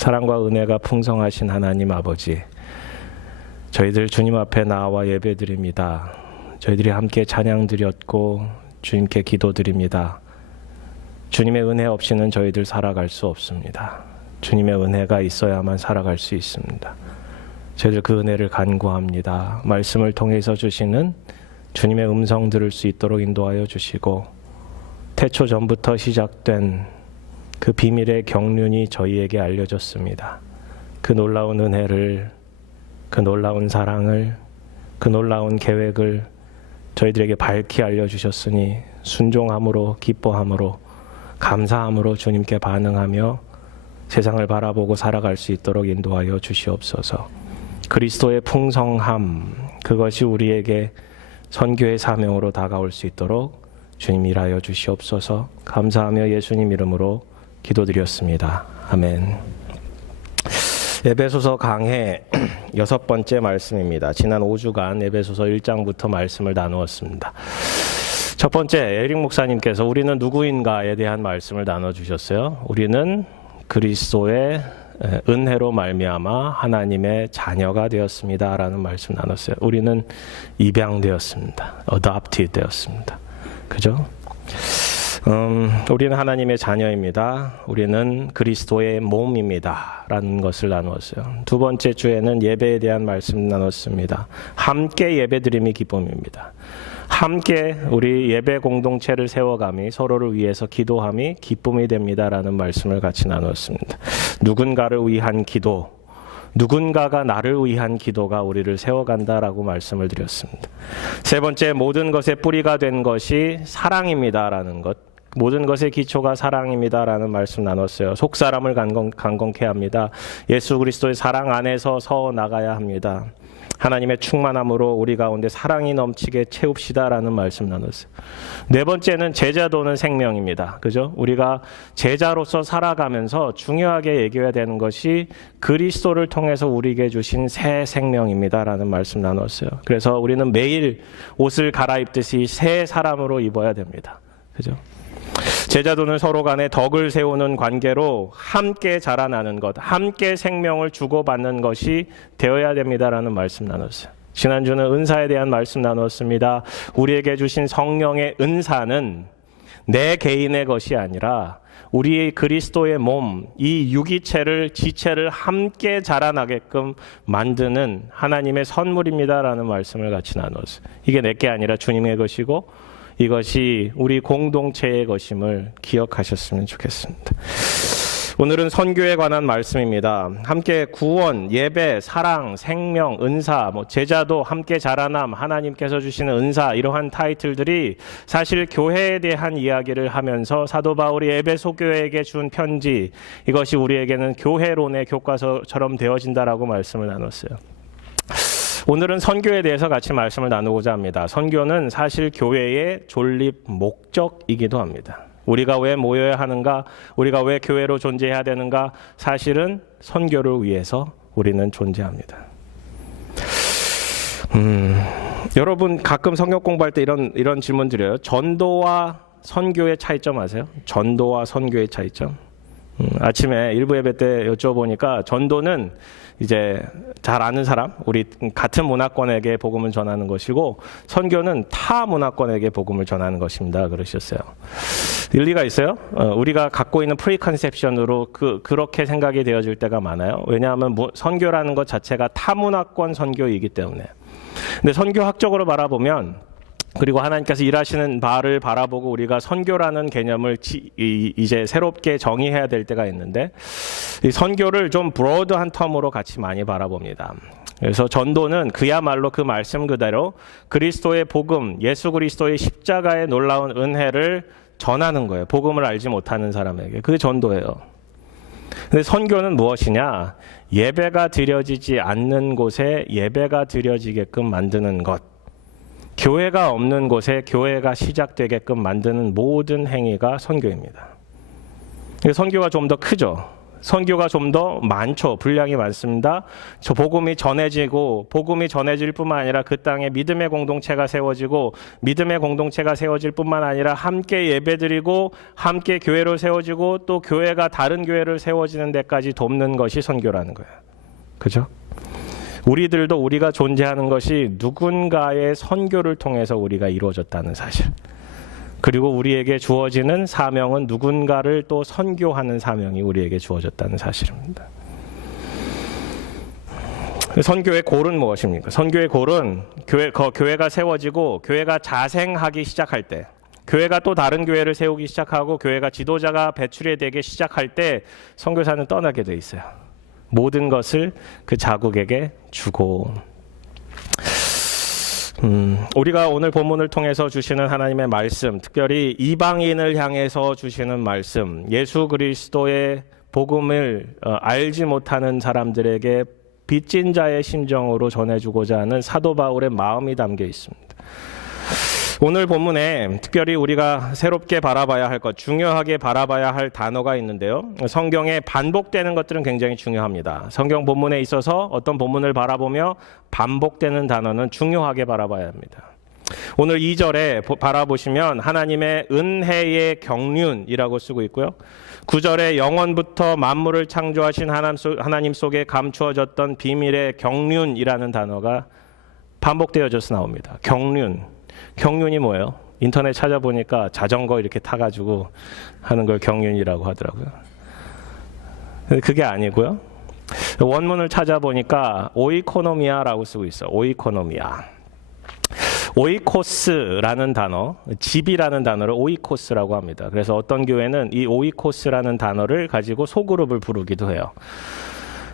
사랑과 은혜가 풍성하신 하나님 아버지, 저희들 주님 앞에 나와 예배드립니다. 저희들이 함께 찬양드렸고 주님께 기도드립니다. 주님의 은혜 없이는 저희들 살아갈 수 없습니다. 주님의 은혜가 있어야만 살아갈 수 있습니다. 저희들 그 은혜를 간구합니다. 말씀을 통해서 주시는 주님의 음성 들을 수 있도록 인도하여 주시고, 태초 전부터 시작된 그 비밀의 경륜이 저희에게 알려졌습니다. 그 놀라운 은혜를, 그 놀라운 사랑을, 그 놀라운 계획을 저희들에게 밝히 알려주셨으니 순종함으로, 기뻐함으로, 감사함으로 주님께 반응하며 세상을 바라보고 살아갈 수 있도록 인도하여 주시옵소서. 그리스도의 풍성함, 그것이 우리에게 선교의 사명으로 다가올 수 있도록 주님 일하여 주시옵소서. 감사하며 예수님 이름으로 기도드렸습니다. 아멘. 에베소서 강해 6번째 말씀입니다. 지난 5주간 에베소서 1장부터 말씀을 나누었습니다. 첫 번째, 에릭 목사님께서 우리는 누구인가에 대한 말씀을 나눠주셨어요. 우리는 그리스도의 은혜로 말미암아 하나님의 자녀가 되었습니다 라는 말씀 나눴어요. 우리는 입양되었습니다. adopted 되었습니다. 그죠? 우리는 하나님의 자녀입니다. 우리는 그리스도의 몸입니다 라는 것을 나누었어요. 두 번째 주에는 예배에 대한 말씀 나눴습니다. 함께 예배드림이 기쁨입니다. 함께 우리 예배 공동체를 세워감이, 서로를 위해서 기도함이 기쁨이 됩니다라는 말씀을 같이 나눴습니다. 누군가를 위한 기도, 누군가가 나를 위한 기도가 우리를 세워간다라고 말씀을 드렸습니다. 세 번째, 모든 것의 뿌리가 된 것이 사랑입니다라는 것, 모든 것의 기초가 사랑입니다라는 말씀 나눴어요. 속사람을 강건케 합니다. 예수 그리스도의 사랑 안에서 서 나가야 합니다. 하나님의 충만함으로 우리 가운데 사랑이 넘치게 채웁시다라는 말씀 나눴어요. 네 번째는 제자도는 생명입니다. 그죠? 우리가 제자로서 살아가면서 중요하게 얘기해야 되는 것이 그리스도를 통해서 우리에게 주신 새 생명입니다라는 말씀 나눴어요. 그래서 우리는 매일 옷을 갈아입듯이 새 사람으로 입어야 됩니다. 그죠? 제자도는 서로 간에 덕을 세우는 관계로 함께 자라나는 것, 함께 생명을 주고받는 것이 되어야 됩니다라는 말씀 나눴어요. 지난주는 은사에 대한 말씀 나눴습니다. 우리에게 주신 성령의 은사는 내 개인의 것이 아니라 우리의 그리스도의 몸, 이 유기체를, 지체를 함께 자라나게끔 만드는 하나님의 선물입니다라는 말씀을 같이 나눴어요. 이게 내 게 아니라 주님의 것이고 이것이 우리 공동체의 것임을 기억하셨으면 좋겠습니다. 오늘은 선교에 관한 말씀입니다. 함께 구원, 예배, 사랑, 생명, 은사, 제자도, 함께 자라남, 하나님께서 주시는 은사, 이러한 타이틀들이 사실 교회에 대한 이야기를 하면서 사도 바울이 에베소 교회에게 준 편지, 이것이 우리에게는 교회론의 교과서처럼 되어진다라고 말씀을 나눴어요. 오늘은 선교에 대해서 같이 말씀을 나누고자 합니다. 선교는 사실 교회의 존립 목적이기도 합니다. 우리가 왜 모여야 하는가? 우리가 왜 교회로 존재해야 되는가? 사실은 선교를 위해서 우리는 존재합니다. 여러분 가끔 성경 공부할 때 이런 질문 드려요. 전도와 선교의 차이점 아세요? 전도와 선교의 차이점. 아침에 일부 예배 때 여쭤보니까 전도는 이제 잘 아는 사람, 우리 같은 문화권에게 복음을 전하는 것이고, 선교는 타 문화권에게 복음을 전하는 것입니다. 그러셨어요. 일리가 있어요. 우리가 갖고 있는 프리컨셉션으로 그렇게 생각이 되어질 때가 많아요. 왜냐하면 선교라는 것 자체가 타 문화권 선교이기 때문에. 근데 선교학적으로 바라보면, 그리고 하나님께서 일하시는 바를 바라보고 우리가 선교라는 개념을 이제 새롭게 정의해야 될 때가 있는데, 이 선교를 좀 브로드한 텀으로 같이 많이 바라봅니다. 그래서 전도는 그야말로 그 말씀 그대로 그리스도의 복음, 예수 그리스도의 십자가의 놀라운 은혜를 전하는 거예요. 복음을 알지 못하는 사람에게. 그게 전도예요. 근데 선교는 무엇이냐? 예배가 드려지지 않는 곳에 예배가 드려지게끔 만드는 것. 교회가 없는 곳에 교회가 시작되게끔 만드는 모든 행위가 선교입니다. 선교가 좀 더 크죠. 선교가 좀 더 많죠. 분량이 많습니다. 저 복음이 전해질 뿐만 아니라 그 땅에 믿음의 공동체가 세워지고 믿음의 공동체가 세워질 뿐만 아니라 함께 예배드리고 함께 교회로 세워지고 또 교회가 다른 교회를 세워지는 데까지 돕는 것이 선교라는 거예요. 그죠? 우리들도 우리가 존재하는 것이 누군가의 선교를 통해서 우리가 이루어졌다는 사실. 그리고 우리에게 주어지는 사명은 누군가를 또 선교하는 사명이 우리에게 주어졌다는 사실입니다. 선교의 골은 무엇입니까? 선교의 골은 교회가 세워지고 교회가 자생하기 시작할 때, 교회가 또 다른 교회를 세우기 시작하고 교회가 지도자가 배출이 되기 시작할 때 선교사는 떠나게 돼 있어요. 모든 것을 그 자국에게 주고. 우리가 오늘 본문을 통해서 주시는 하나님의 말씀, 특별히 이방인을 향해서 주시는 말씀, 예수 그리스도의 복음을 알지 못하는 사람들에게 빚진 자의 심정으로 전해주고자 하는 사도 바울의 마음이 담겨 있습니다. 오늘 본문에 특별히 우리가 새롭게 바라봐야 할 것, 중요하게 바라봐야 할 단어가 있는데요. 성경에 반복되는 것들은 굉장히 중요합니다. 성경 본문에 있어서 어떤 본문을 바라보며 반복되는 단어는 중요하게 바라봐야 합니다. 오늘 2절에 바라보시면 하나님의 은혜의 경륜이라고 쓰고 있고요. 9절에 영원부터 만물을 창조하신 하나님 속에 감추어졌던 비밀의 경륜이라는 단어가 반복되어져서 나옵니다. 경륜이 뭐예요? 인터넷 찾아보니까 자전거 이렇게 타가지고 하는 걸 경륜이라고 하더라고요. 그게 아니고요. 원문을 찾아보니까 오이코노미아라고 쓰고 있어요. 오이코스라는 단어, 집이라는 단어를 오이코스라고 합니다. 그래서 어떤 교회는 이 오이코스라는 단어를 가지고 소그룹을 부르기도 해요.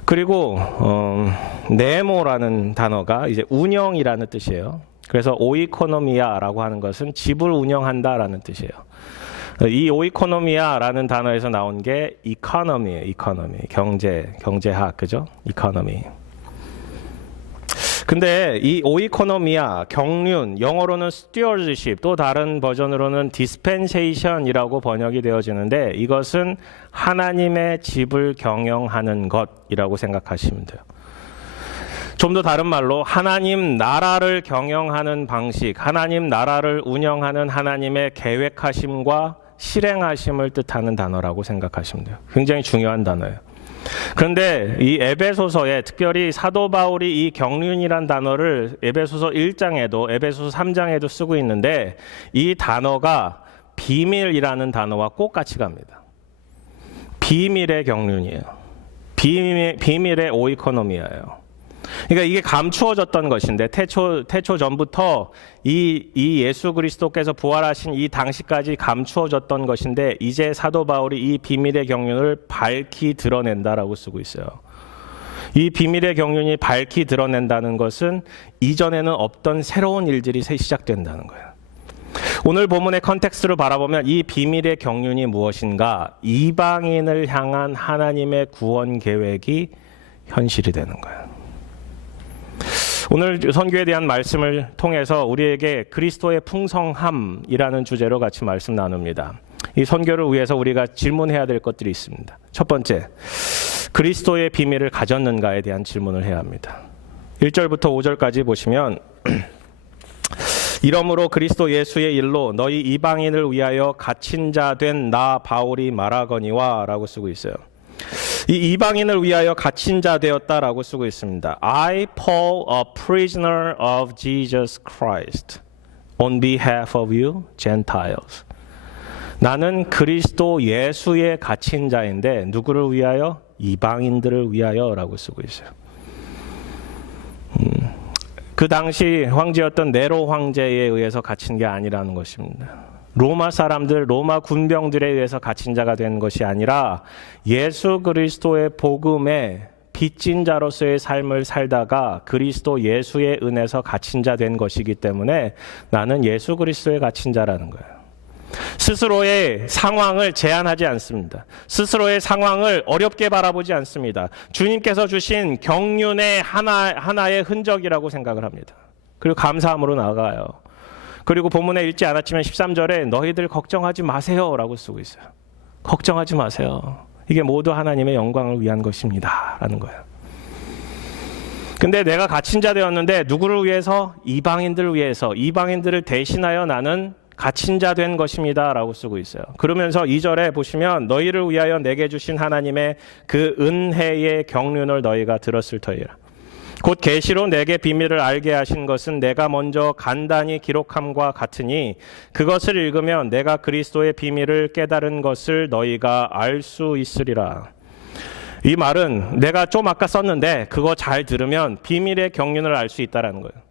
그리고 네모라는 단어가 이제 운영이라는 뜻이에요. 그래서 오이코노미아라고 하는 것은 집을 운영한다라는 뜻이에요. 이 오이코노미아라는 단어에서 나온 게 이코노미예요. 경제학, 그죠? 이코노미. 근데 이 오이코노미아, 경륜, 영어로는 stewardship, 또 다른 버전으로는 dispensation이라고 번역이 되어지는데 이것은 하나님의 집을 경영하는 것이라고 생각하시면 돼요. 좀 더 다른 말로 하나님 나라를 경영하는 방식, 하나님 나라를 운영하는 하나님의 계획하심과 실행하심을 뜻하는 단어라고 생각하시면 돼요. 굉장히 중요한 단어예요. 그런데 이 에베소서에 특별히 사도 바울이 이 경륜이란 단어를 에베소서 1장에도 에베소서 3장에도 쓰고 있는데 이 단어가 비밀이라는 단어와 똑같이 갑니다. 비밀의 경륜이에요. 비밀의 오이코노미아예요. 그러니까 이게 감추어졌던 것인데 태초 전부터 이 예수 그리스도께서 부활하신 이 당시까지 감추어졌던 것인데 이제 사도 바울이 이 비밀의 경륜을 밝히 드러낸다라고 쓰고 있어요. 이 비밀의 경륜이 밝히 드러낸다는 것은 이전에는 없던 새로운 일들이 시작된다는 거예요. 오늘 본문의 컨텍스트를 바라보면 이 비밀의 경륜이 무엇인가? 이방인을 향한 하나님의 구원 계획이 현실이 되는 거예요. 오늘 선교에 대한 말씀을 통해서 우리에게 그리스도의 풍성함이라는 주제로 같이 말씀 나눕니다. 이 선교를 위해서 우리가 질문해야 될 것들이 있습니다. 첫 번째, 그리스도의 비밀을 가졌는가에 대한 질문을 해야 합니다. 1절부터 5절까지 보시면 이러므로 그리스도 예수의 일로 너희 이방인을 위하여 갇힌 자 된 나 바울이 말하거니와 라고 쓰고 있어요. 이 이방인을 위하여 갇힌 자 되었다라고 쓰고 있습니다. I, Paul, a prisoner of Jesus Christ, on behalf of you, Gentiles. 나는 그리스도 예수의 갇힌 자인데 누구를 위하여? 이방인들을 위하여라고 쓰고 있어요. 그 당시 황제였던 네로 황제에 의해서 갇힌 게 아니라는 것입니다. 로마 사람들, 로마 군병들에 의해서 갇힌 자가 된 것이 아니라 예수 그리스도의 복음에 빚진 자로서의 삶을 살다가 그리스도 예수의 은혜에서 갇힌 자 된 것이기 때문에 나는 예수 그리스도의 갇힌 자라는 거예요. 스스로의 상황을 제한하지 않습니다. 스스로의 상황을 어렵게 바라보지 않습니다. 주님께서 주신 경륜의 하나의 흔적이라고 생각을 합니다. 그리고 감사함으로 나아가요. 그리고 본문에 읽지 않았지만 13절에 너희들 걱정하지 마세요 라고 쓰고 있어요. 걱정하지 마세요. 이게 모두 하나님의 영광을 위한 것입니다 라는 거예요. 근데 내가 갇힌 자 되었는데 누구를 위해서? 이방인들을 위해서, 이방인들을 대신하여 나는 갇힌 자 된 것입니다 라고 쓰고 있어요. 그러면서 2절에 보시면 너희를 위하여 내게 주신 하나님의 그 은혜의 경륜을 너희가 들었을 터이라. 곧 계시로 내게 비밀을 알게 하신 것은 내가 먼저 간단히 기록함과 같으니 그것을 읽으면 내가 그리스도의 비밀을 깨달은 것을 너희가 알 수 있으리라. 이 말은 내가 좀 아까 썼는데 그거 잘 들으면 비밀의 경륜을 알 수 있다는 거예요.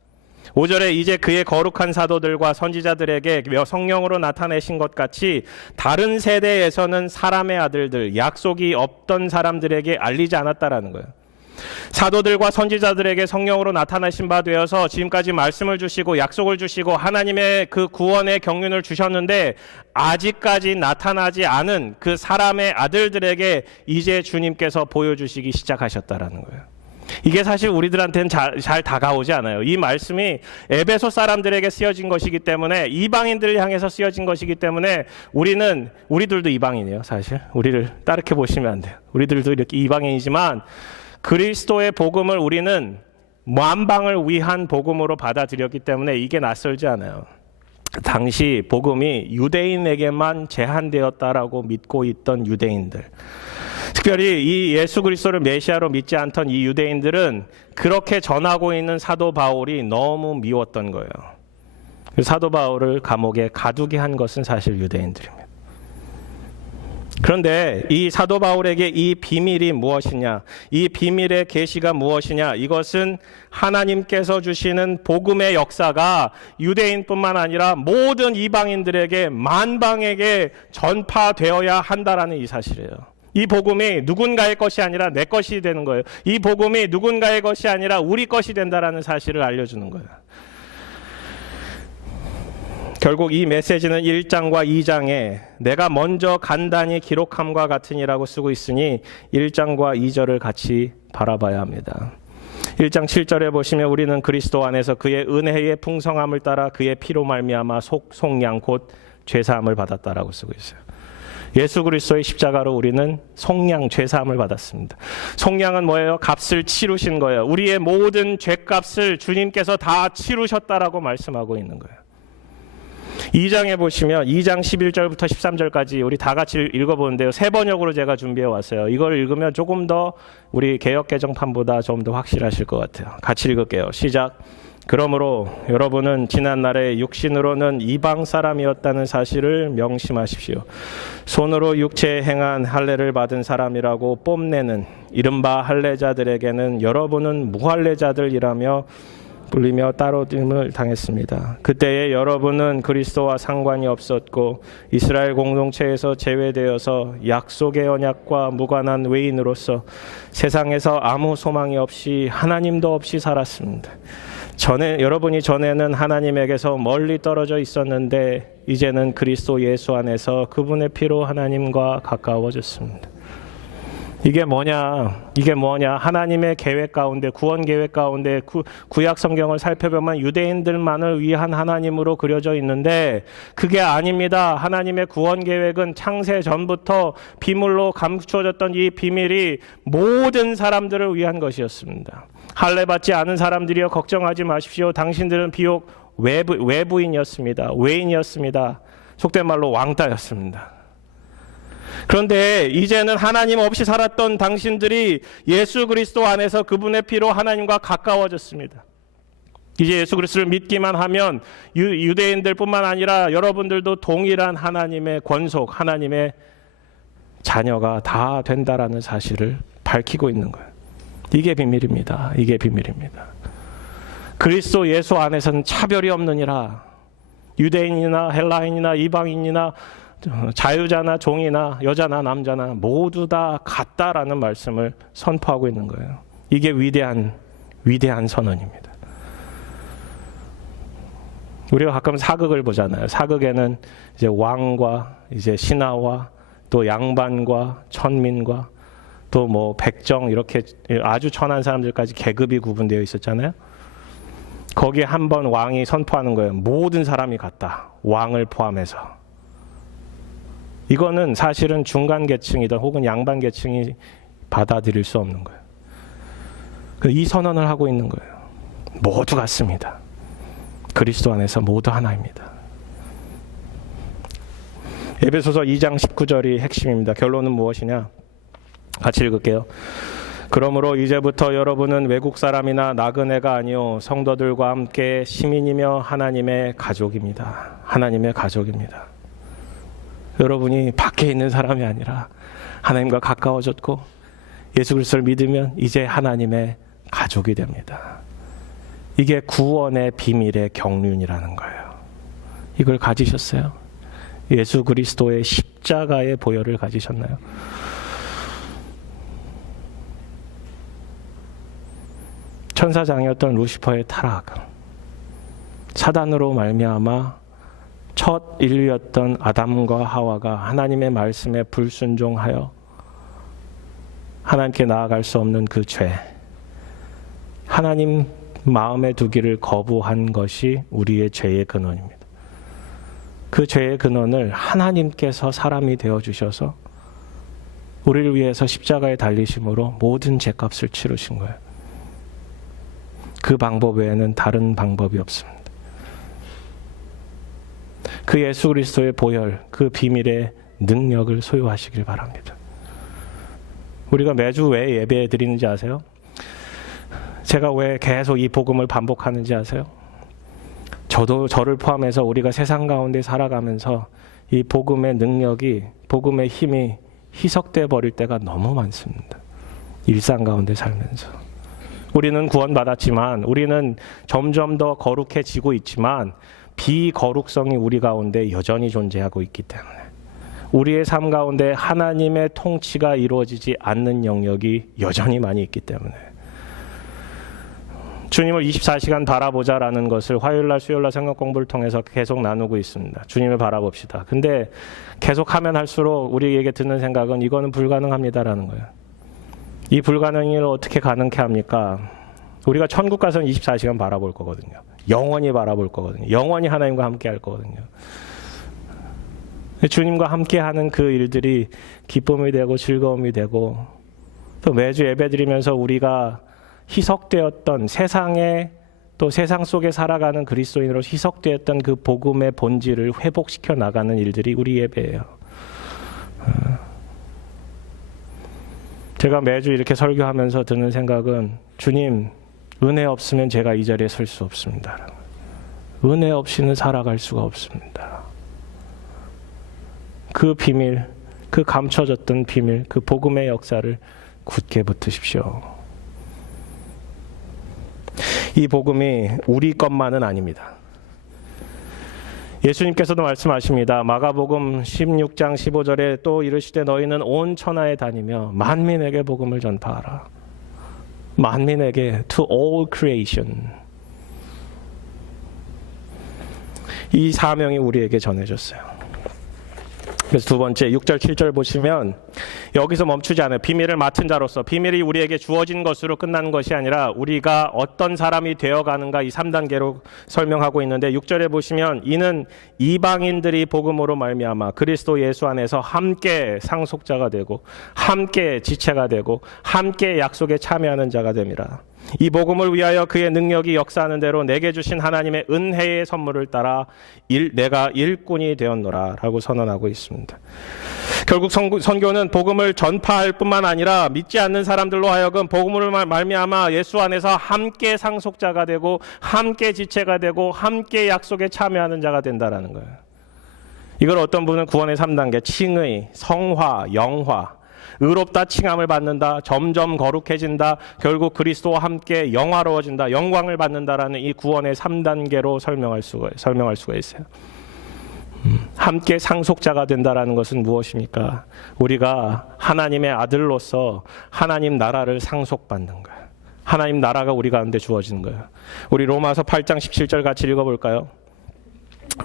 5절에 이제 그의 거룩한 사도들과 선지자들에게 성령으로 나타내신 것 같이 다른 세대에서는 사람의 아들들, 약속이 없던 사람들에게 알리지 않았다라는 거예요. 사도들과 선지자들에게 성령으로 나타나신 바 되어서 지금까지 말씀을 주시고 약속을 주시고 하나님의 그 구원의 경륜을 주셨는데 아직까지 나타나지 않은 그 사람의 아들들에게 이제 주님께서 보여주시기 시작하셨다라는 거예요. 이게 사실 우리들한테는 잘 다가오지 않아요. 이 말씀이 에베소 사람들에게 쓰여진 것이기 때문에, 이방인들을 향해서 쓰여진 것이기 때문에 우리들도 이방인이에요. 사실 우리를 따르게 보시면 안 돼요. 우리들도 이렇게 이방인이지만 그리스도의 복음을 우리는 만방을 위한 복음으로 받아들였기 때문에 이게 낯설지 않아요. 당시 복음이 유대인에게만 제한되었다라고 믿고 있던 유대인들, 특별히 이 예수 그리스도를 메시아로 믿지 않던 이 유대인들은 그렇게 전하고 있는 사도 바울이 너무 미웠던 거예요. 사도 바울을 감옥에 가두게 한 것은 사실 유대인들입니다. 그런데 이 사도 바울에게 이 비밀이 무엇이냐, 이 비밀의 계시가 무엇이냐, 이것은 하나님께서 주시는 복음의 역사가 유대인뿐만 아니라 모든 이방인들에게, 만방에게 전파되어야 한다라는 이 사실이에요. 이 복음이 누군가의 것이 아니라 내 것이 되는 거예요. 이 복음이 누군가의 것이 아니라 우리 것이 된다라는 사실을 알려주는 거예요. 결국 이 메시지는 1장과 2장에 내가 먼저 간단히 기록함과 같으니라고 쓰고 있으니 1장과 2절을 같이 바라봐야 합니다. 1장 7절에 보시면 우리는 그리스도 안에서 그의 은혜의 풍성함을 따라 그의 피로 말미암아 속량 곧 죄사함을 받았다라고 쓰고 있어요. 예수 그리스도의 십자가로 우리는 속량, 죄사함을 받았습니다. 속량은 뭐예요? 값을 치르신 거예요. 우리의 모든 죄값을 주님께서 다 치르셨다라고 말씀하고 있는 거예요. 2장에 보시면 2장 11절부터 13절까지 우리 다 같이 읽어보는데요. 세 번역으로 제가 준비해 왔어요. 이걸 읽으면 조금 더 우리 개역개정판보다 좀 더 확실하실 것 같아요. 같이 읽을게요. 시작. 그러므로 여러분은 지난날에 육신으로는 이방 사람이었다는 사실을 명심하십시오. 손으로 육체에 행한 할례를 받은 사람이라고 뽐내는 이른바 할례자들에게는 여러분은 무할례자들이라며 불리며 따로됨을 당했습니다. 그때에 여러분은 그리스도와 상관이 없었고 이스라엘 공동체에서 제외되어서 약속의 언약과 무관한 외인으로서 세상에서 아무 소망이 없이 하나님도 없이 살았습니다. 여러분이 전에는 하나님에게서 멀리 떨어져 있었는데 이제는 그리스도 예수 안에서 그분의 피로 하나님과 가까워졌습니다. 이게 뭐냐? 하나님의 계획 가운데, 구원 계획 가운데 구약 성경을 살펴보면 유대인들만을 위한 하나님으로 그려져 있는데 그게 아닙니다. 하나님의 구원 계획은 창세 전부터 비밀로 감추어졌던 이 비밀이 모든 사람들을 위한 것이었습니다. 할례 받지 않은 사람들이여 걱정하지 마십시오. 당신들은 비록 외부인이었습니다. 외인이었습니다. 속된 말로 왕따였습니다. 그런데 이제는 하나님 없이 살았던 당신들이 예수 그리스도 안에서 그분의 피로 하나님과 가까워졌습니다. 이제 예수 그리스도를 믿기만 하면 유대인들뿐만 아니라 여러분들도 동일한 하나님의 권속, 하나님의 자녀가 다 된다라는 사실을 밝히고 있는 거예요. 이게 비밀입니다. 이게 비밀입니다. 그리스도 예수 안에서는 차별이 없느니라. 유대인이나 헬라인이나 이방인이나 자유자나 종이나 여자나 남자나 모두 다 같다라는 말씀을 선포하고 있는 거예요. 이게 위대한 선언입니다. 우리가 가끔 사극을 보잖아요. 사극에는 이제 왕과 이제 신하와 또 양반과 천민과 또 뭐 백정 이렇게 아주 천한 사람들까지 계급이 구분되어 있었잖아요. 거기에 한번 왕이 선포하는 거예요. 모든 사람이 같다. 왕을 포함해서. 이거는 사실은 중간 계층이든 혹은 양반 계층이 받아들일 수 없는 거예요. 이 선언을 하고 있는 거예요. 모두 같습니다. 그리스도 안에서 모두 하나입니다. 에베소서 2장 19절이 핵심입니다. 결론은 무엇이냐? 같이 읽을게요. 그러므로 이제부터 여러분은 외국 사람이나 나그네가 아니요 성도들과 함께 시민이며 하나님의 가족입니다. 하나님의 가족입니다. 여러분이 밖에 있는 사람이 아니라 하나님과 가까워졌고 예수 그리스도를 믿으면 이제 하나님의 가족이 됩니다. 이게 구원의 비밀의 경륜이라는 거예요. 이걸 가지셨어요? 예수 그리스도의 십자가의 보혈을 가지셨나요? 천사장이었던 루시퍼의 타락, 사단으로 말미암아 첫 인류였던 아담과 하와가 하나님의 말씀에 불순종하여 하나님께 나아갈 수 없는 그 죄, 하나님 마음에 두기를 거부한 것이 우리의 죄의 근원입니다. 그 죄의 근원을 하나님께서 사람이 되어주셔서 우리를 위해서 십자가에 달리심으로 모든 죄값을 치르신 거예요. 그 방법 외에는 다른 방법이 없습니다. 그 예수 그리스도의 보혈, 그 비밀의 능력을 소유하시길 바랍니다. 우리가 매주 왜 예배 드리는지 아세요? 제가 왜 계속 이 복음을 반복하는지 아세요? 저를 포함해서 우리가 세상 가운데 살아가면서 이 복음의 능력이, 복음의 힘이 희석돼 버릴 때가 너무 많습니다. 일상 가운데 살면서. 우리는 구원받았지만, 우리는 점점 더 거룩해지고 있지만 비거룩성이 우리 가운데 여전히 존재하고 있기 때문에 우리의 삶 가운데 하나님의 통치가 이루어지지 않는 영역이 여전히 많이 있기 때문에 주님을 24시간 바라보자라는 것을 화요일날 수요일날 성경 공부를 통해서 계속 나누고 있습니다. 주님을 바라봅시다. 근데 계속 하면 할수록 우리에게 드는 생각은 이거는 불가능합니다라는 거예요. 이 불가능을 어떻게 가능케 합니까? 우리가 천국 가서는 24시간 바라볼 거거든요. 영원히 바라볼 거거든요. 영원히 하나님과 함께 할 거거든요. 주님과 함께 하는 그 일들이 기쁨이 되고 즐거움이 되고 또 매주 예배드리면서 우리가 희석되었던 세상에 또 세상 속에 살아가는 그리스도인으로 희석되었던 그 복음의 본질을 회복시켜 나가는 일들이 우리 예배예요. 제가 매주 이렇게 설교하면서 드는 생각은 주님, 은혜 없으면 제가 이 자리에 설 수 없습니다. 은혜 없이는 살아갈 수가 없습니다. 그 비밀, 그 감춰졌던 비밀, 그 복음의 역사를 굳게 붙드십시오. 이 복음이 우리 것만은 아닙니다. 예수님께서도 말씀하십니다. 마가복음 16장 15절에 또 이르시되 너희는 온 천하에 다니며 만민에게 복음을 전파하라. 만민에게, to all creation. 이 사명이 우리에게 전해졌어요. 그래서 두 번째 6절 7절 보시면 여기서 멈추지 않아요. 비밀을 맡은 자로서 비밀이 우리에게 주어진 것으로 끝나는 것이 아니라 우리가 어떤 사람이 되어가는가 이 3단계로 설명하고 있는데 6절에 보시면 이는 이방인들이 복음으로 말미암아 그리스도 예수 안에서 함께 상속자가 되고 함께 지체가 되고 함께 약속에 참여하는 자가 됨이라. 이 복음을 위하여 그의 능력이 역사하는 대로 내게 주신 하나님의 은혜의 선물을 따라 내가 일꾼이 되었노라 라고 선언하고 있습니다. 결국 선교는 복음을 전파할 뿐만 아니라 믿지 않는 사람들로 하여금 복음으로 말미암아 예수 안에서 함께 상속자가 되고 함께 지체가 되고 함께 약속에 참여하는 자가 된다라는 거예요. 이걸 어떤 분은 구원의 3단계 칭의, 성화, 영화, 의롭다 칭함을 받는다, 점점 거룩해진다, 결국 그리스도와 함께 영화로워진다, 영광을 받는다라는 이 구원의 3단계로 설명할 수가 있어요. 함께 상속자가 된다라는 것은 무엇입니까? 우리가 하나님의 아들로서 하나님 나라를 상속받는 거예요. 하나님 나라가 우리 가운데 주어지는 거예요. 우리 로마서 8장 17절 같이 읽어볼까요?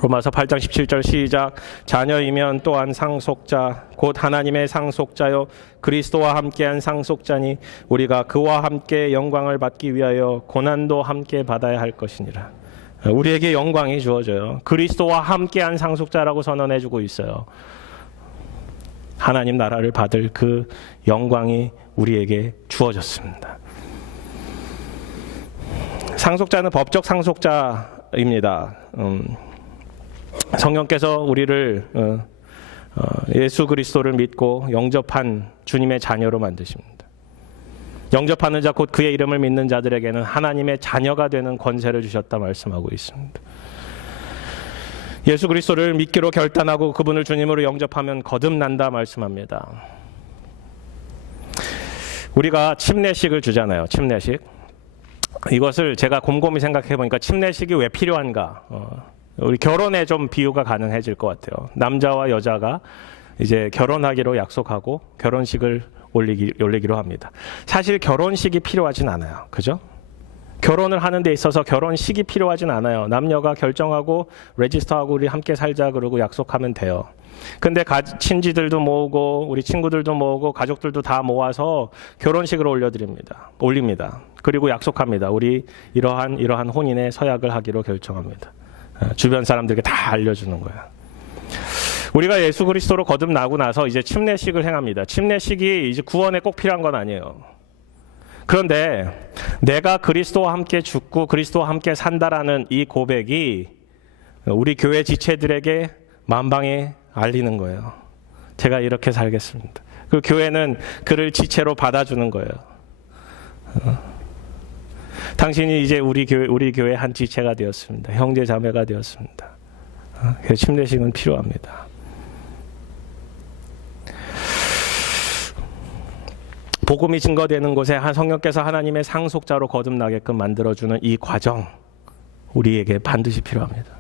로마서 8장 17절 시작. 자녀이면 또한 상속자 곧 하나님의 상속자요 그리스도와 함께한 상속자니 우리가 그와 함께 영광을 받기 위하여 고난도 함께 받아야 할 것이니라. 우리에게 영광이 주어져요. 그리스도와 함께한 상속자라고 선언해주고 있어요. 하나님 나라를 받을 그 영광이 우리에게 주어졌습니다. 상속자는 법적 상속자입니다. 성령께서 우리를 예수 그리스도를 믿고 영접한 주님의 자녀로 만드십니다. 영접하는 자 곧 그의 이름을 믿는 자들에게는 하나님의 자녀가 되는 권세를 주셨다 말씀하고 있습니다. 예수 그리스도를 믿기로 결단하고 그분을 주님으로 영접하면 거듭난다 말씀합니다. 우리가 침례식을 주잖아요. 침례식. 이것을 제가 곰곰이 생각해 보니까 침례식이 왜 필요한가? 우리 결혼에 좀 비유가 가능해질 것 같아요. 남자와 여자가 이제 결혼하기로 약속하고 결혼식을 올리기로 합니다. 사실 결혼식이 필요하진 않아요. 그죠? 결혼을 하는 데 있어서 결혼식이 필요하진 않아요. 남녀가 결정하고 레지스터하고 우리 함께 살자 그러고 약속하면 돼요. 근데 친지들도 모으고 우리 친구들도 모으고 가족들도 다 모아서 결혼식을 올립니다. 그리고 약속합니다. 우리 이러한 혼인의 서약을 하기로 결정합니다. 주변 사람들에게 다 알려주는 거예요. 우리가 예수 그리스도로 거듭나고 나서 이제 침례식을 행합니다. 침례식이 이제 구원에 꼭 필요한 건 아니에요. 그런데 내가 그리스도와 함께 죽고 그리스도와 함께 산다라는 이 고백이 우리 교회 지체들에게 만방에 알리는 거예요. 제가 이렇게 살겠습니다. 그 교회는 그를 지체로 받아주는 거예요. 당신이 이제 우리 교회 한 지체가 되었습니다. 형제 자매가 되었습니다. 그 침례식은 필요합니다. 복음이 증거되는 곳에 성령께서 하나님의 상속자로 거듭나게끔 만들어주는 이 과정, 우리에게 반드시 필요합니다.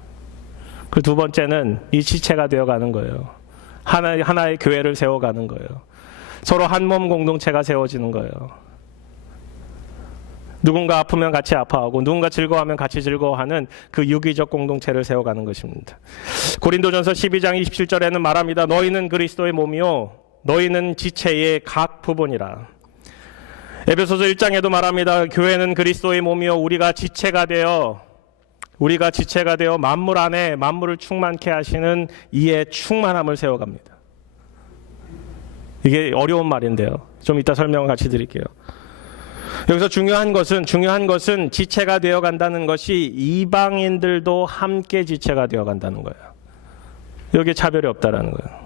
그 두 번째는 이 지체가 되어가는 거예요. 하나의 교회를 세워가는 거예요. 서로 한 몸 공동체가 세워지는 거예요. 누군가 아프면 같이 아파하고 누군가 즐거워하면 같이 즐거워하는 그 유기적 공동체를 세워가는 것입니다. 고린도전서 12장 27절에는 말합니다. 너희는 그리스도의 몸이요 너희는 지체의 각 부분이라. 에베소서 1장에도 말합니다. 교회는 그리스도의 몸이요 우리가 지체가 되어 만물 안에 만물을 충만케 하시는 이의 충만함을 세워갑니다. 이게 어려운 말인데요. 좀 이따 설명을 같이 드릴게요. 여기서 중요한 것은 지체가 되어 간다는 것이 이방인들도 함께 지체가 되어 간다는 거예요. 여기에 차별이 없다라는 거예요.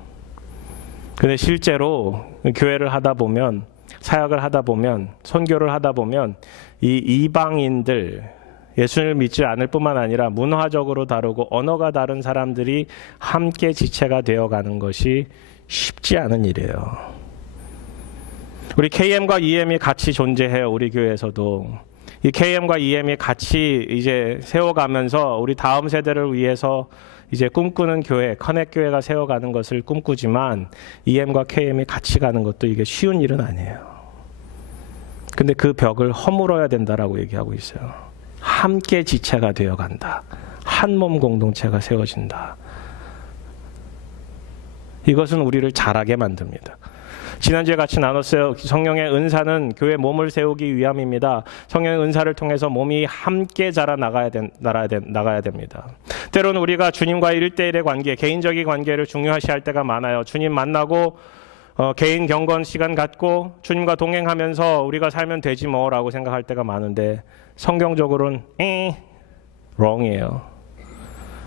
근데 실제로 교회를 하다 보면, 사역을 하다 보면, 선교를 하다 보면 이 이방인들, 예수를 믿지 않을 뿐만 아니라 문화적으로 다르고 언어가 다른 사람들이 함께 지체가 되어가는 것이 쉽지 않은 일이에요. 우리 KM과 EM이 같이 존재해요. 우리 교회에서도. 이 KM과 EM이 같이 이제 세워가면서 우리 다음 세대를 위해서 이제 꿈꾸는 교회, 커넥 교회가 세워가는 것을 꿈꾸지만 EM과 KM이 같이 가는 것도 이게 쉬운 일은 아니에요. 근데 그 벽을 허물어야 된다라고 얘기하고 있어요. 함께 지체가 되어간다. 한 몸 공동체가 세워진다. 이것은 우리를 자라게 만듭니다. 지난주에 같이 나눴어요. 성령의 은사는 교회 몸을 세우기 위함입니다. 성령의 은사를 통해서 몸이 함께 자라나가야 됩니다. 때로는 우리가 주님과 1대1의 관계, 개인적인 관계를 중요시할 때가 많아요. 주님 만나고 개인 경건 시간 갖고 주님과 동행하면서 우리가 살면 되지 뭐라고 생각할 때가 많은데 성경적으로는 wrong이에요.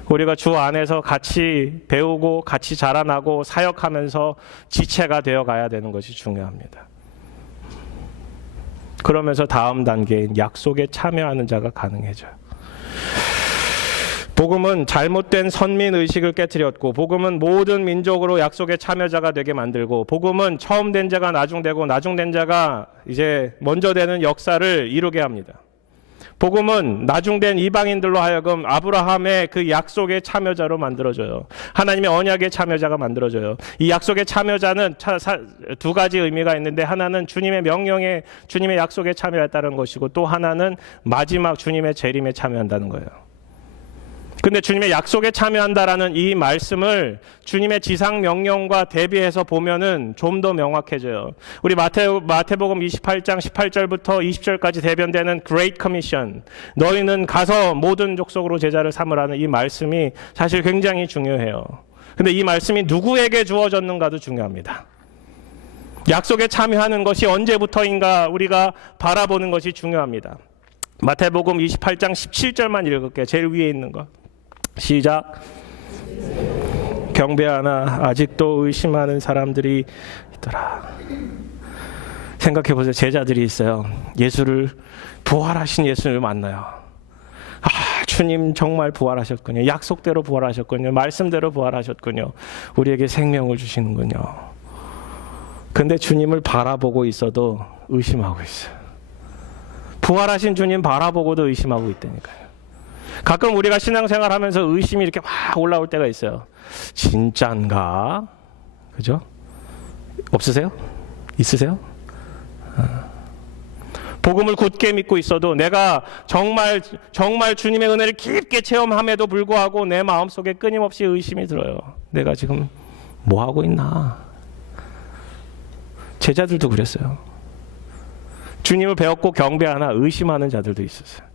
우리가 주 안에서 같이 배우고 같이 자라나고 사역하면서 지체가 되어 가야 되는 것이 중요합니다. 그러면서 다음 단계인 약속에 참여하는 자가 가능해져요. 복음은 잘못된 선민의식을 깨뜨렸고, 복음은 모든 민족으로 약속의 참여자가 되게 만들고, 복음은 처음 된 자가 나중되고 나중된 자가 이제 먼저 되는 역사를 이루게 합니다. 복음은 나중된 이방인들로 하여금 아브라함의 그 약속의 참여자로 만들어줘요. 하나님의 언약의 참여자가 만들어져요. 이 약속의 참여자는 두 가지 의미가 있는데, 하나는 주님의 명령에, 주님의 약속에 참여했다는 것이고, 또 하나는 마지막 주님의 재림에 참여한다는 거예요. 근데 주님의 약속에 참여한다라는 이 말씀을 주님의 지상 명령과 대비해서 보면은 좀 더 명확해져요. 우리 마태복음 28장 18절부터 20절까지 대변되는 Great Commission, 너희는 가서 모든 족속으로 제자를 삼으라는 이 말씀이 사실 굉장히 중요해요. 근데 이 말씀이 누구에게 주어졌는가도 중요합니다. 약속에 참여하는 것이 언제부터인가 우리가 바라보는 것이 중요합니다. 마태복음 28장 17절만 읽을게요. 제일 위에 있는 거. 시작. 경배하나 아직도 의심하는 사람들이 있더라. 생각해 보세요. 제자들이 있어요. 예수를, 부활하신 예수를 만나요. 주님 정말 부활하셨군요. 약속대로 부활하셨군요. 말씀대로 부활하셨군요. 우리에게 생명을 주시는군요. 근데 주님을 바라보고 있어도 의심하고 있어요. 부활하신 주님 바라보고도 의심하고 있다니까요. 가끔 우리가 신앙생활 하면서 의심이 이렇게 막 올라올 때가 있어요. 진짠가? 그죠? 없으세요? 있으세요? 복음을 굳게 믿고 있어도 내가 정말 주님의 은혜를 깊게 체험함에도 불구하고 내 마음속에 끊임없이 의심이 들어요. 내가 지금 뭐 하고 있나? 제자들도 그랬어요. 주님을 배웠고 경배하나 의심하는 자들도 있었어요.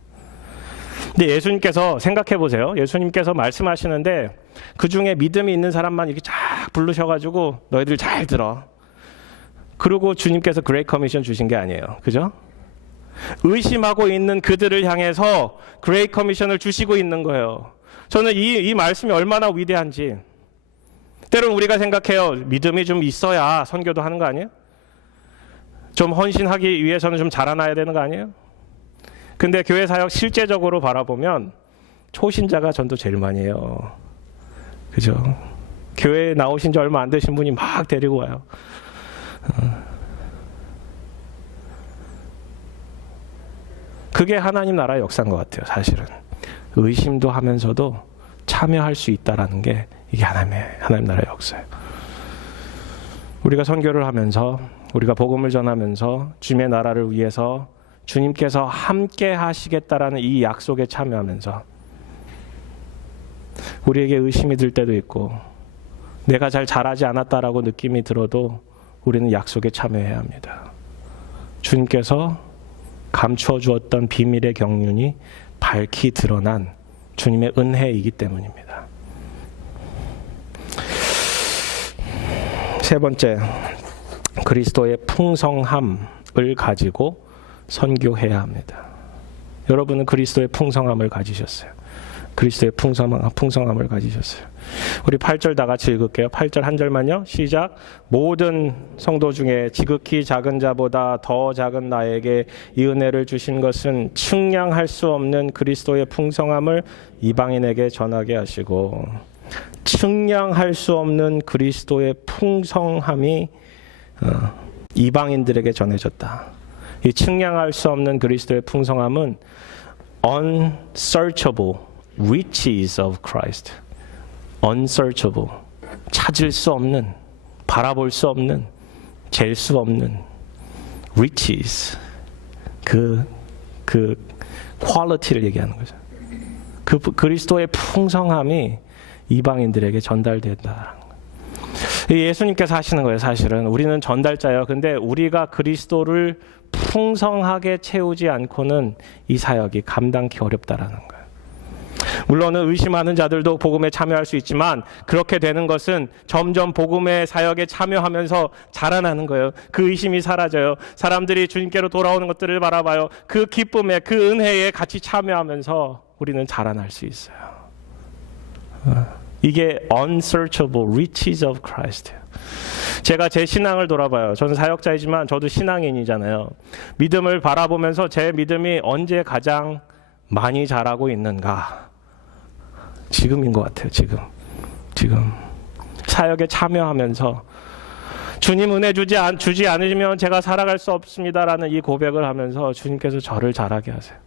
근데 예수님께서 생각해 보세요. 예수님께서 말씀하시는데 그 중에 믿음이 있는 사람만 이렇게 쫙 부르셔가지고 너희들 잘 들어. 그리고 주님께서 그레이트 커미션 주신 게 아니에요. 그죠? 의심하고 있는 그들을 향해서 그레이트 커미션을 주시고 있는 거예요. 저는 이 말씀이 얼마나 위대한지. 때로는 우리가 생각해요. 믿음이 좀 있어야 선교도 하는 거 아니에요? 좀 헌신하기 위해서는 좀 자라나야 되는 거 아니에요? 근데 교회 사역 실제적으로 바라보면 초신자가 전도 제일 많이 해요. 그죠? 교회에 나오신 지 얼마 안 되신 분이 막 데리고 와요. 그게 하나님 나라의 역사인 것 같아요. 사실은 의심도 하면서도 참여할 수 있다라는 게 이게 하나님 나라의 역사예요. 우리가 선교를 하면서 우리가 복음을 전하면서 주님의 나라를 위해서 주님께서 함께 하시겠다라는 이 약속에 참여하면서 우리에게 의심이 들 때도 있고 내가 잘 잘하지 않았다라고 느낌이 들어도 우리는 약속에 참여해야 합니다. 주님께서 감추어 주었던 비밀의 경륜이 밝히 드러난 주님의 은혜이기 때문입니다. 세 번째, 그리스도의 풍성함을 가지고 선교해야 합니다. 여러분은 그리스도의 풍성함을 가지셨어요. 그리스도의 풍성함을 가지셨어요. 우리 8절 다 같이 읽을게요. 8절 한 절만요. 시작. 모든 성도 중에 지극히 작은 자보다 더 작은 나에게 이 은혜를 주신 것은 측량할 수 없는 그리스도의 풍성함을 이방인에게 전하게 하시고, 측량할 수 없는 그리스도의 풍성함이 이방인들에게 전해졌다. 이 측량할 수 없는 그리스도의 풍성함은 unsearchable riches of Christ. unsearchable, 찾을 수 없는, 바라볼 수 없는, 잴 수 없는 riches. 그 퀄리티를 얘기하는 거죠. 그 그리스도의 풍성함이 이방인들에게 전달된다. 예수님께서 하시는 거예요. 사실은 우리는 전달자예요. 근데 우리가 그리스도를 풍성하게 채우지 않고는 이 사역이 감당하기 어렵다라는 거예요. 물론은 의심하는 자들도 복음에 참여할 수 있지만 그렇게 되는 것은 점점 복음의 사역에 참여하면서 자라나는 거예요. 그 의심이 사라져요. 사람들이 주님께로 돌아오는 것들을 바라봐요. 그 기쁨에, 그 은혜에 같이 참여하면서 우리는 자라날 수 있어요. 이게 unsearchable riches of Christ. 제가 제 신앙을 돌아봐요. 저는 사역자이지만 저도 신앙인이잖아요. 믿음을 바라보면서 제 믿음이 언제 가장 많이 자라고 있는가? 지금인 것 같아요. 지금 사역에 참여하면서 주님 은혜 주지 않으시면 제가 살아갈 수 없습니다라는 이 고백을 하면서 주님께서 저를 자라게 하세요.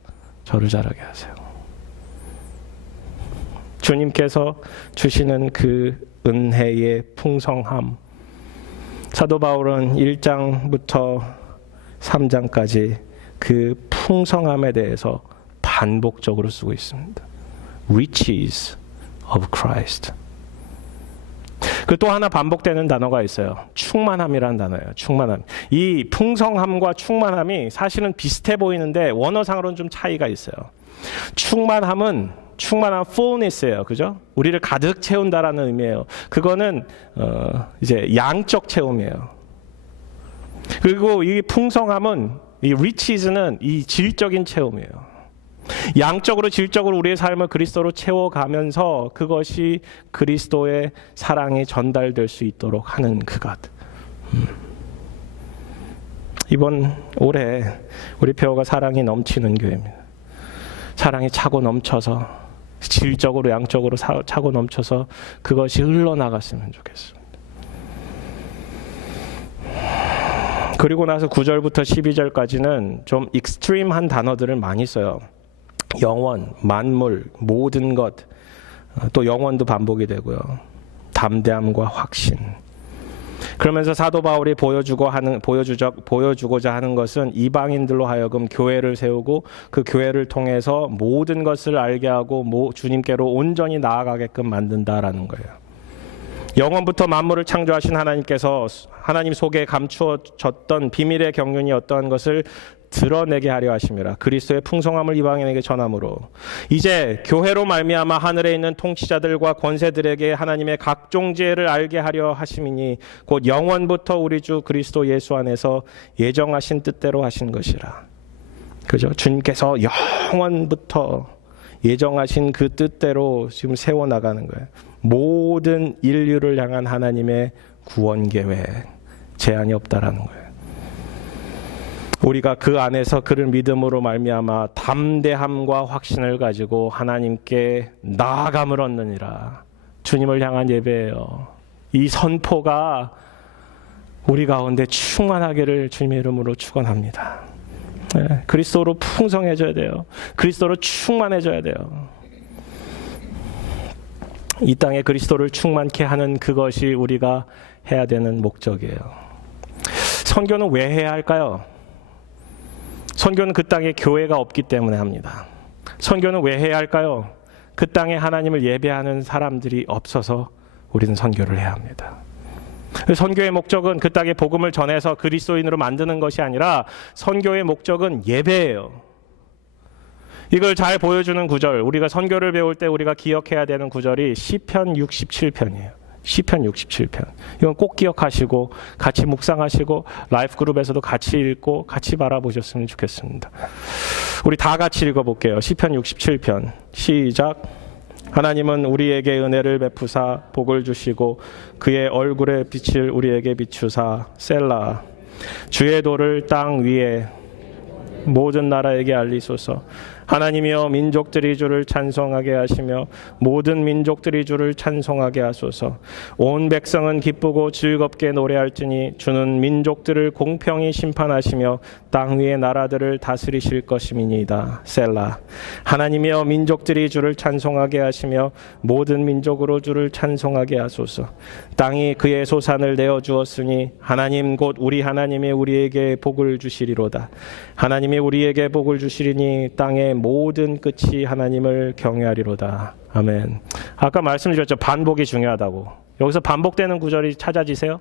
저를 자라게 하세요. 주님께서 주시는 그 은혜의 풍성함. 사도 바울은 1장부터 3장까지 그 풍성함에 대해서 반복적으로 쓰고 있습니다. Riches of Christ. 그 또 하나 반복되는 단어가 있어요. 충만함이라는 단어예요. 충만함. 이 풍성함과 충만함이 사실은 비슷해 보이는데 원어상으로는 좀 차이가 있어요. 충만함 fullness예요. 그죠? 우리를 가득 채운다라는 의미예요. 그거는 이제 양적 체험이에요. 그리고 이 풍성함은, 이 riches는 이 질적인 체험이에요. 양적으로 질적으로 우리의 삶을 그리스도로 채워가면서 그것이 그리스도의 사랑이 전달될 수 있도록 하는 그것. 이번 올해 우리 표어가 사랑이 넘치는 교회입니다. 사랑이 차고 넘쳐서, 질적으로 양적으로 차고 넘쳐서 그것이 흘러나갔으면 좋겠습니다. 그리고 나서 9절부터 12절까지는 좀 익스트림한 단어들을 많이 써요. 영원, 만물, 모든 것, 또 영원도 반복이 되고요. 담대함과 확신. 그러면서 사도 바울이 보여주고자 하는 것은 이방인들로 하여금 교회를 세우고 그 교회를 통해서 모든 것을 알게 하고 주님께로 온전히 나아가게끔 만든다라는 거예요. 영원부터 만물을 창조하신 하나님께서 하나님 속에 감추어졌던 비밀의 경륜이 어떠한 것을 드러내게 하려 하심이라. 그리스도의 풍성함을 이방인에게 전함으로 이제 교회로 말미암아 하늘에 있는 통치자들과 권세들에게 하나님의 각종 지혜를 알게 하려 하심이니 곧 영원부터 우리 주 그리스도 예수 안에서 예정하신 뜻대로 하신 것이라. 그죠? 주님께서 영원부터 예정하신 그 뜻대로 지금 세워나가는 거예요. 모든 인류를 향한 하나님의 구원 계획, 제한이 없다라는 거예요. 우리가 그 안에서 그를 믿음으로 말미암아 담대함과 확신을 가지고 하나님께 나아감을 얻느니라. 주님을 향한 예배예요. 이 선포가 우리 가운데 충만하기를 주님의 이름으로 축원합니다. 네, 그리스도로 풍성해져야 돼요. 그리스도로 충만해져야 돼요. 이 땅에 그리스도를 충만케 하는 그것이 우리가 해야 되는 목적이에요. 선교는 왜 해야 할까요? 선교는 그 땅에 교회가 없기 때문에 합니다. 선교는 왜 해야 할까요? 그 땅에 하나님을 예배하는 사람들이 없어서 우리는 선교를 해야 합니다. 선교의 목적은 그 땅에 복음을 전해서 그리스도인으로 만드는 것이 아니라 선교의 목적은 예배예요. 이걸 잘 보여주는 구절, 우리가 선교를 배울 때 우리가 기억해야 되는 구절이 시편 67편이에요. 시편 67편. 이건 꼭 기억하시고 같이 묵상하시고 라이프 그룹에서도 같이 읽고 같이 바라보셨으면 좋겠습니다. 우리 다 같이 읽어볼게요. 시편 67편 시작. 하나님은 우리에게 은혜를 베푸사 복을 주시고 그의 얼굴의 빛을 우리에게 비추사 셀라. 주의 도를 땅 위에 모든 나라에게 알리소서. 하나님이여 민족들이 주를 찬송하게 하시며 모든 민족들이 주를 찬송하게 하소서. 온 백성은 기쁘고 즐겁게 노래할지니 주는 민족들을 공평히 심판하시며 땅 위의 나라들을 다스리실 것임이니이다. 셀라. 하나님이여 민족들이 주를 찬송하게 하시며 모든 민족으로 주를 찬송하게 하소서. 땅이 그의 소산을 내어주었으니 하나님 곧 우리 하나님이 우리에게 복을 주시리로다. 하나님이 우리에게 복을 주시리니 땅의 모든 끝이 하나님을 경외하리로다. 아멘. 아까 말씀드렸죠. 반복이 중요하다고. 여기서 반복되는 구절이 찾아지세요?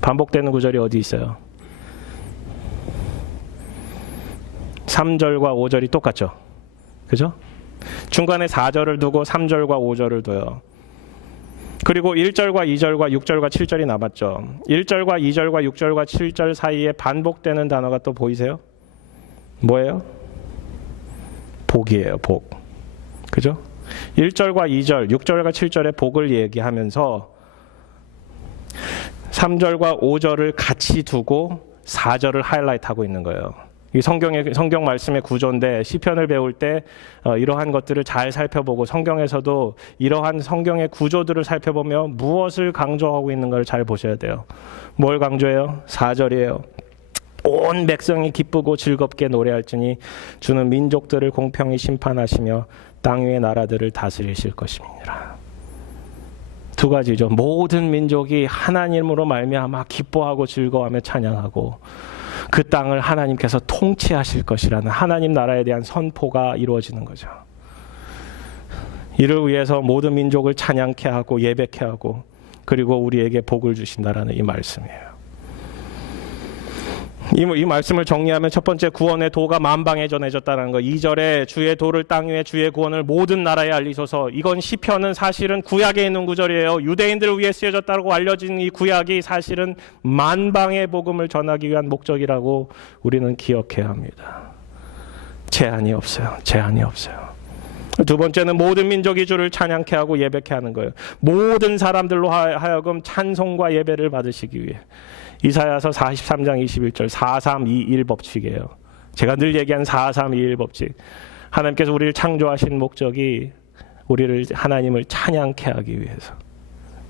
반복되는 구절이 어디 있어요? 3절과 5절이 똑같죠? 그죠? 중간에 4절을 두고 3절과 5절을 둬요. 그리고 1절과 2절과 6절과 7절이 남았죠. 1절과 2절과 6절과 7절 사이에 반복되는 단어가 또 보이세요? 뭐예요? 복이에요. 복. 그죠? 1절과 2절, 6절과 7절의 복을 얘기하면서 3절과 5절을 같이 두고 4절을 하이라이트하고 있는 거예요. 이 성경 말씀의 구조인데 시편을 배울 때 이러한 것들을 잘 살펴보고 성경에서도 이러한 성경의 구조들을 살펴보며 무엇을 강조하고 있는 걸 잘 보셔야 돼요. 뭘 강조해요? 4절이에요. 온 백성이 기쁘고 즐겁게 노래할지니 주는 민족들을 공평히 심판하시며 땅 위의 나라들을 다스리실 것임이니라. 두 가지죠. 모든 민족이 하나님으로 말미암아 기뻐하고 즐거워하며 찬양하고 그 땅을 하나님께서 통치하실 것이라는 하나님 나라에 대한 선포가 이루어지는 거죠. 이를 위해서 모든 민족을 찬양케 하고 예배케 하고 그리고 우리에게 복을 주신다라는 이 말씀이에요. 이 말씀을 정리하면 첫 번째, 구원의 도가 만방에 전해졌다는 거. 2절에 주의 도를 땅 위에 주의 구원을 모든 나라에 알리소서. 이건 시편은 사실은 구약에 있는 구절이에요. 유대인들을 위해 쓰여졌다고 알려진 이 구약이 사실은 만방의 복음을 전하기 위한 목적이라고 우리는 기억해야 합니다. 제한이 없어요. 제한이 없어요. 두 번째는 모든 민족이 주를 찬양케 하고 예배케 하는 거예요. 모든 사람들로 하여금 찬송과 예배를 받으시기 위해. 이사야서 43장 21절 4321 법칙이에요. 제가 늘 얘기한 4321 법칙. 하나님께서 우리를 창조하신 목적이 우리를 하나님을 찬양케 하기 위해서,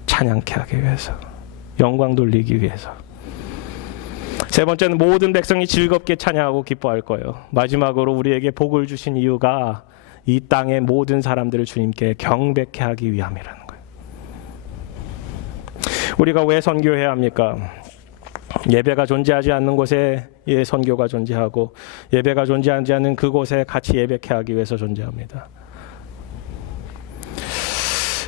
찬양케 하기 위해서, 영광 돌리기 위해서. 세 번째는 모든 백성이 즐겁게 찬양하고 기뻐할 거예요. 마지막으로 우리에게 복을 주신 이유가 이 땅의 모든 사람들을 주님께 경배케 하기 위함이라는 거예요. 우리가 왜 선교해야 합니까? 예배가 존재하지 않는 곳에 선교가 존재하고, 예배가 존재하지 않는 그곳에 같이 예배케 하기 위해서 존재합니다.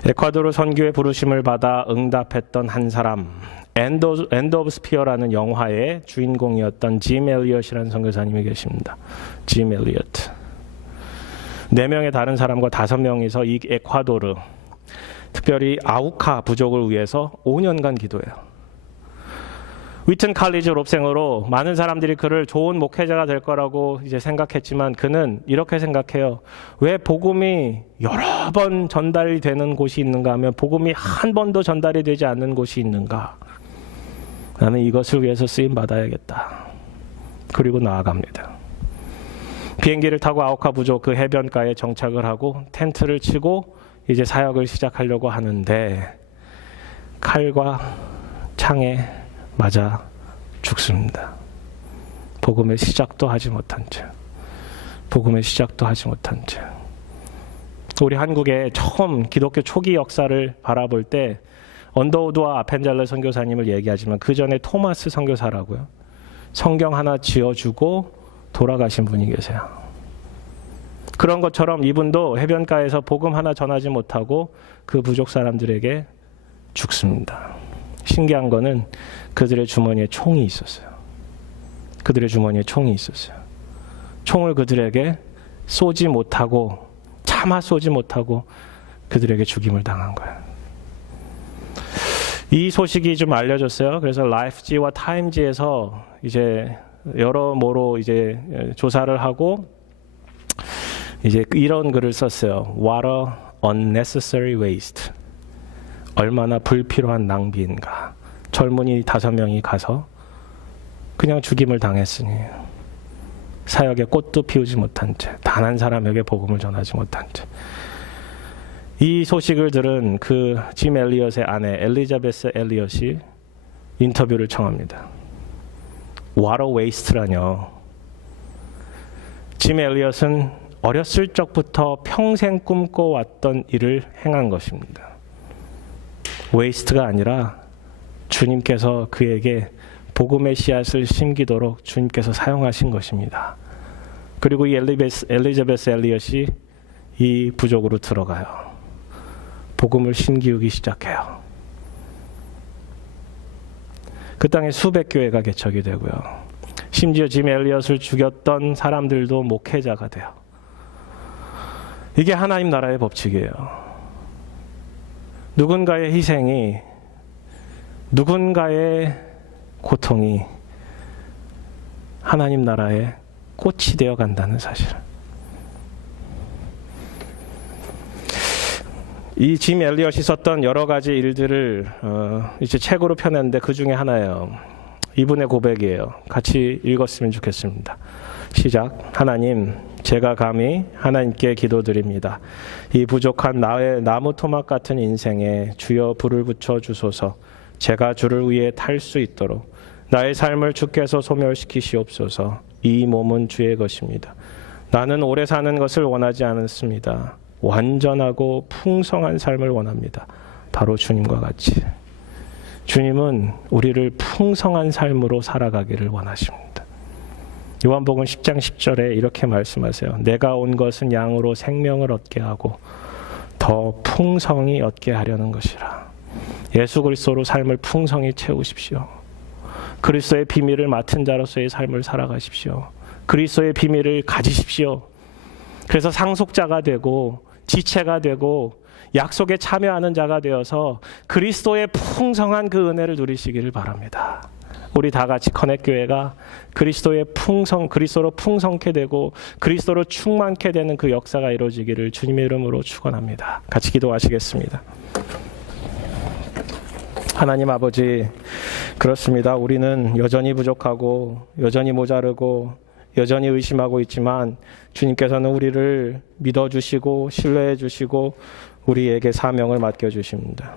에콰도르 선교의 부르심을 받아 응답했던 한 사람, 엔드 오브 스피어라는 영화의 주인공이었던 짐 엘리엇이라는 선교사님이 계십니다. 짐 엘리엇. 4명의 다른 사람과 5명이서 이 에콰도르, 특별히 아우카 부족을 위해서 5년간 기도해요. 위튼 칼리지 졸업생으로 많은 사람들이 그를 좋은 목회자가 될 거라고 이제 생각했지만, 그는 이렇게 생각해요. 왜 복음이 여러 번 전달이 되는 곳이 있는가 하면 복음이 한 번도 전달이 되지 않는 곳이 있는가? 나는 이것을 위해서 쓰임 받아야겠다. 그리고 나아갑니다. 비행기를 타고 아우카 부족 그 해변가에 정착을 하고 텐트를 치고 이제 사역을 시작하려고 하는데 칼과 창에 맞아 죽습니다. 복음의 시작도 하지 못한 채. 복음의 시작도 하지 못한 채. 우리 한국의 처음 기독교 초기 역사를 바라볼 때 언더우드와 아펜젤러 선교사님을 얘기하지만 그 전에 토마스 선교사라고요. 성경 하나 지어주고 돌아가신 분이 계세요. 그런 것처럼 이분도 해변가에서 복음 하나 전하지 못하고 그 부족 사람들에게 죽습니다. 신기한 거는 그들의 주머니에 총이 있었어요. 그들의 주머니에 총이 있었어요. 총을 그들에게 쏘지 못하고, 차마 쏘지 못하고 그들에게 죽임을 당한 거예요. 이 소식이 좀 알려졌어요. 그래서 라이프지와 타임지에서 이제 여러모로 이제 조사를 하고 이제 이런 글을 썼어요. What a unnecessary waste. 얼마나 불필요한 낭비인가. 젊은이 5명이 가서 그냥 죽임을 당했으니 사역에 꽃도 피우지 못한 채, 단 한 사람에게 복음을 전하지 못한 채. 이 소식을 들은 그 짐 엘리엇의 아내 엘리자베스 엘리엇이 인터뷰를 청합니다. What a waste라뇨. 짐 엘리엇은 어렸을 적부터 평생 꿈꿔왔던 일을 행한 것입니다. 웨이스트가 아니라 주님께서 그에게 복음의 씨앗을 심기도록 주님께서 사용하신 것입니다. 그리고 이 엘리자베스 엘리엇이 이 부족으로 들어가요. 복음을 심기우기 시작해요. 그 땅에 수백 교회가 개척이 되고요. 심지어 짐 엘리엇을 죽였던 사람들도 목회자가 돼요. 이게 하나님 나라의 법칙이에요. 누군가의 희생이, 누군가의 고통이 하나님 나라의 꽃이 되어 간다는 사실. 이 짐 엘리엇이 썼던 여러 가지 일들을 이제 책으로 펴냈는데 그 중에 하나예요. 이분의 고백이에요. 같이 읽었으면 좋겠습니다. 시작. 하나님, 제가 감히 하나님께 기도드립니다. 이 부족한 나의 나무 토막 같은 인생에 주여 불을 붙여 주소서. 제가 주를 위해 탈 수 있도록 나의 삶을 주께서 소멸시키시옵소서. 이 몸은 주의 것입니다. 나는 오래 사는 것을 원하지 않습니다. 완전하고 풍성한 삶을 원합니다. 바로 주님과 같이. 주님은 우리를 풍성한 삶으로 살아가기를 원하십니다. 요한복음 10장 10절에 이렇게 말씀하세요. 내가 온 것은 양으로 생명을 얻게 하고 더 풍성히 얻게 하려는 것이라. 예수 그리스도로 삶을 풍성히 채우십시오. 그리스도의 비밀을 맡은 자로서의 삶을 살아가십시오. 그리스도의 비밀을 가지십시오. 그래서 상속자가 되고 지체가 되고 약속에 참여하는 자가 되어서 그리스도의 풍성한 그 은혜를 누리시기를 바랍니다. 우리 다 같이 커넥교회가 그리스도로 풍성케 되고 그리스도로 충만케 되는 그 역사가 이루어지기를 주님의 이름으로 축원합니다. 같이 기도하시겠습니다. 하나님 아버지, 그렇습니다. 우리는 여전히 부족하고 여전히 모자르고 여전히 의심하고 있지만 주님께서는 우리를 믿어주시고 신뢰해 주시고 우리에게 사명을 맡겨주십니다.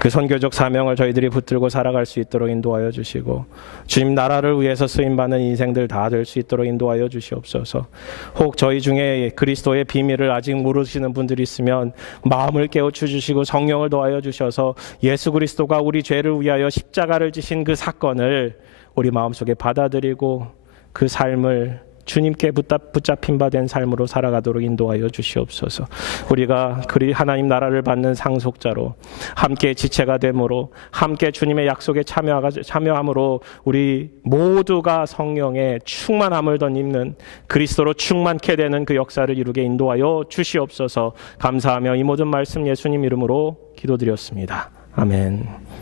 그 선교적 사명을 저희들이 붙들고 살아갈 수 있도록 인도하여 주시고 주님 나라를 위해서 쓰임받는 인생들 다 될 수 있도록 인도하여 주시옵소서. 혹 저희 중에 그리스도의 비밀을 아직 모르시는 분들이 있으면 마음을 깨우쳐 주시고 성령을 더하여 주셔서 예수 그리스도가 우리 죄를 위하여 십자가를 지신 그 사건을 우리 마음속에 받아들이고 그 삶을 주님께 붙잡힌 바 된 삶으로 살아가도록 인도하여 주시옵소서. 우리가 하나님 나라를 받는 상속자로 함께 지체가 됨으로 함께 주님의 약속에 참여함으로 우리 모두가 성령의 충만함을 덧입는 그리스도로 충만케 되는 그 역사를 이루게 인도하여 주시옵소서. 감사하며 이 모든 말씀 예수님 이름으로 기도드렸습니다. 아멘.